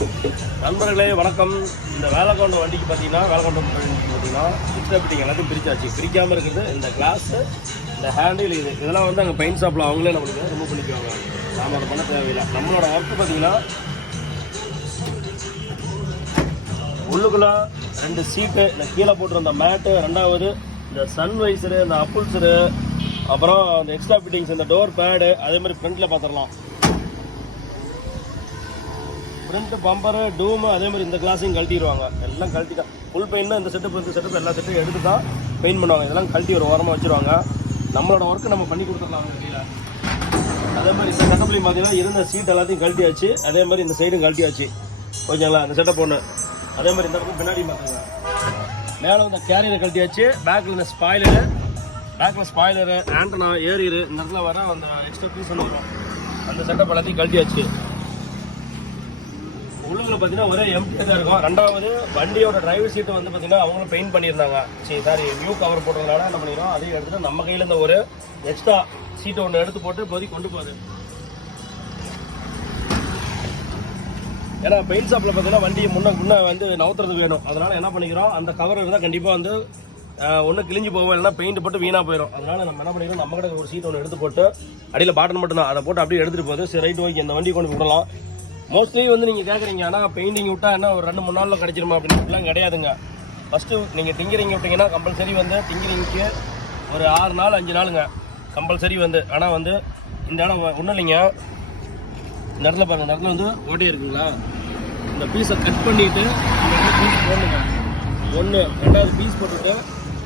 நண்பர்களே வணக்கம். இந்த வேலைக்கொண்ட வண்டிக்கு பார்த்தீங்கன்னா எக்ஸ்ட்ரா ஃபிட்டிங் எல்லாத்தையும் பிரிச்சாச்சு. பிரிக்காமல் இருக்குது இந்த கிளாஸு, இந்த ஹேண்டில், இதெல்லாம் வந்து அங்கே பெயிண்ட் ஷாப்பில் அவங்களே நம்மளுக்கு ரிமூவ் பண்ணிக்குவாங்க. நாம் அதை பண்ண தேவையில்லை. நம்மளோட ஒர்க்கு பார்த்தீங்கன்னா உள்ளுக்குள்ளே 2 சீட்டு, இந்த கீழே போட்டிருந்த மேட்டு, 2வது இந்த சன்வைசரு, இந்த அப்புல்சரு, அப்புறம் இந்த எக்ஸ்ட்ரா ஃபிட்டிங்ஸ், இந்த டோர் பேடு, அதே மாதிரி ஃப்ரண்ட்டில் பார்த்துடலாம். ஃப்ரண்ட் பம்பரு, டூமு, அதே மாதிரி இந்த கிளாஸையும் கழட்டிடுவாங்க. எல்லாம் கழட்டி தான் ஃபுல் பெயிண்ட். இந்த செட்டப் எல்லா செட்டும் எடுத்து தான் பெயிண்ட் பண்ணுவாங்க. இதெல்லாம் கழட்டி ஒரு ஓரமாக வச்சுருவாங்க. நம்மளோட ஒர்க்கு நம்ம பண்ணி கொடுத்துடலாம் அவங்க கீழே. அதே மாதிரி இந்த செட்டப்லையும் பார்த்தீங்கன்னா இருந்த சீட் எல்லாத்தையும் கழட்டியாச்சு. அதே மாதிரி இந்த சைடும் கழட்டியாச்சு. ஓகேங்களா? அந்த செட்டப் ஒன்று. அதே மாதிரி இந்த பக்கம் பின்னாடி பார்த்துங்க. மேலே இந்த கேரியரை கழட்டியாச்சு. பேக்கில் இந்த ஸ்பாய்லரு, ஆண்டனா, ஏரியரு, இந்த இடத்துல வர அந்த எக்ஸ்ட்ரா பீஸ் ஒன்று வரும். அந்த செட்டப் எல்லாத்தையும் கழட்டியாச்சு. உள்ளுக்குள்ள பார்த்தீங்கன்னா ஒரே எம்டியாக தான் இருக்கும். 2வது வண்டியோட டிரைவர் சீட்டு வந்து பார்த்தீங்கன்னா அவங்களும் பெயிண்ட் பண்ணியிருந்தாங்க. நியூ கவர் போட்டதுனால என்ன பண்ணிடுறோம், அதையும் எடுத்துட்டு நம்ம கையில் இந்த ஒரு எக்ஸ்ட்ரா சீட்டை ஒன்று எடுத்து போட்டு இப்போதைக்கு கொண்டு போகுது. ஏன்னா பெயிண்ட் ஷாப்பில் பார்த்தீங்கன்னா வண்டியை முன்னே வந்து நவுத்துறதுக்கு வேணும். அதனால என்ன பண்ணிக்கிறோம், அந்த கவர் இருந்தால் கண்டிப்பாக வந்து ஒன்று கிழிஞ்சு போவோம், இல்லைன்னா பெயிண்ட் போட்டு வீணாக போயிடும். அதனால நம்ம என்ன பண்ணிக்கிறோம், நம்ம கிட்ட ஒரு சீட் ஒன்று எடுத்து போட்டு அடியில் பாட்டன் மட்டும் தான் அதை போட்டு அப்படியே எடுத்துகிட்டு போகுது. சரி, ரைட், ஓகே, இந்த வண்டி கொண்டு விடலாம். மோஸ்ட்லி வந்து நீங்கள் கேட்குறீங்க, ஆனால் பெயிண்டிங் விட்டால் என்ன ஒரு 2-3 நாளில் கிடச்சிருமா அப்படின்லாம் கிடையாதுங்க. ஃபஸ்ட்டு நீங்கள் டிங்கரிங் விட்டிங்கன்னா கம்பல்சரி வந்து டிங்கரிங்க்கு ஒரு 6 நாள் 5 நாளுங்க கம்பல்சரி வந்து. ஆனால் வந்து இந்த இடம் ஒன்றும் இல்லைங்க, இந்த இடத்துல பாருங்கள், இந்த இடத்துல வந்து ஓட்டே இருக்குங்களா, இந்த பீஸை கட் பண்ணிவிட்டு இந்த இடத்துல பீஸ் போடணுங்க. 1, 2வது பீஸ் போட்டுவிட்டு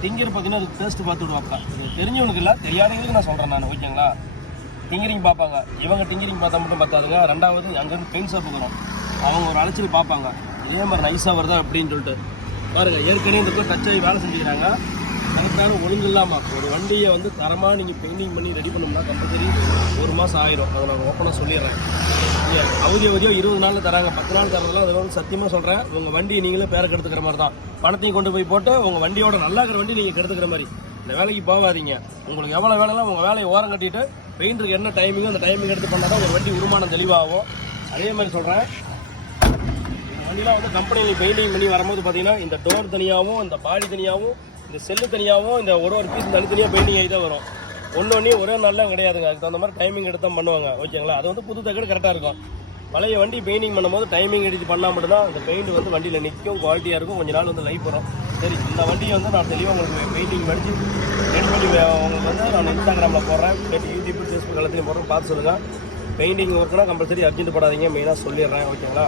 டிங்கர் பார்த்தீங்கன்னா அதுக்கு டேஸ்ட்டு பார்த்து விடுவாப்பா. இது தெரிஞ்சவனுக்கு இல்லை, தெரியாதவங்களுக்கு நான் சொல்கிறேன் நான். ஓகேங்களா? டிங்கரிங் பார்ப்பாங்க. இவங்க டிங்கரிங் பார்த்தா மட்டும் பார்த்தாதுங்க. 2வது அங்கேருந்து பெயிண்ட் ஷாப்புக்கு வரும், அவங்க ஒரு அழைச்சிட்டு பார்ப்பாங்க. இதே மாதிரி நைஸாக வருதா அப்படின்னு சொல்லிட்டு பாருங்கள். ஏற்கனவே இந்த போய் டச் ஆகி வேலை செஞ்சுக்கிறாங்க. அதுக்காக ஒழுங்கு இல்லாமல் ஒரு வண்டியை வந்து தரமாக நீங்கள் பெயிண்டிங் பண்ணி ரெடி பண்ணோம்னா கம்பல்சரி 1 மாதம் ஆயிரும். அதை நான் ஓப்பனாக சொல்லிடுறேன். அவதியோ 20 நாளில் தராங்க, 10 நாள் தரதெல்லாம் அதோட சத்தியமாக சொல்கிறேன். உங்கள் வண்டியை நீங்களே பேரை கெடுத்துக்கிற மாதிரி தான். பணத்தையும் கொண்டு போய் போட்டு உங்கள் வண்டியோட நல்லா இருக்கிற வண்டி நீங்கள் கெடுத்துக்கிற மாதிரி. இந்த வேலைக்கு போகாதீங்க. உங்களுக்கு எவ்வளோ வேலைலாம் உங்கள் வேலையை ஓரம் கட்டிட்டு பெயிண்டருக்கு என்ன டைமிங்கோ அந்த டைமிங் எடுத்து பண்ணால் தான் ஒரு வண்டி உருமானம் தெளிவாகும். அதே மாதிரி சொல்கிறேன், இந்த வண்டிலாம் வந்து கம்பெனியில் பெயிண்டிங் பண்ணி வரும்போது பார்த்தீங்கன்னா இந்த டோர் தனியாகவும், இந்த பாடி தனியாகவும், இந்த செல்லு தனியாகவும், இந்த ஒரு பீஸ் தனித்தனியாக பெயிண்டிங் ஆகி தான் வரும். ஒன்று ஒரே நாளில் கிடையாதுங்க. அதுக்கு தகுந்த மாதிரி டைமிங் எடுத்து தான் பண்ணுவாங்க. ஓகேங்களா? அது வந்து புது தக்கடு கரெக்டாக இருக்கும். பழைய வண்டி பெயிண்டிங் பண்ணும்போது டைமிங் எடுத்து பண்ணால் மட்டும்தான் அந்த பெயிண்ட் வந்து வண்டியில் நிற்கும், குவாலிட்டியாக இருக்கும், கொஞ்சம் நாள் வந்து லைஃப் வரும். சரி, இந்த வண்டியை வந்து நான் தெளிவாக உங்களுக்கு பெயிண்டிங் படித்து ரெடி பண்ணி உங்களுக்கு வந்து நான் இன்ஸ்டாகிராமில் போடுறேன், யூடியூப், ஃபேஸ்புக் எல்லாத்தையும் போடுறேன், பார்த்து சொல்லுங்கள். பெயிண்டிங் ஒர்க்குனா கம்பல்சரி அர்ஜென்ட் படாதீங்க, மெயினாக சொல்லிடுறேன். ஓகேங்களா?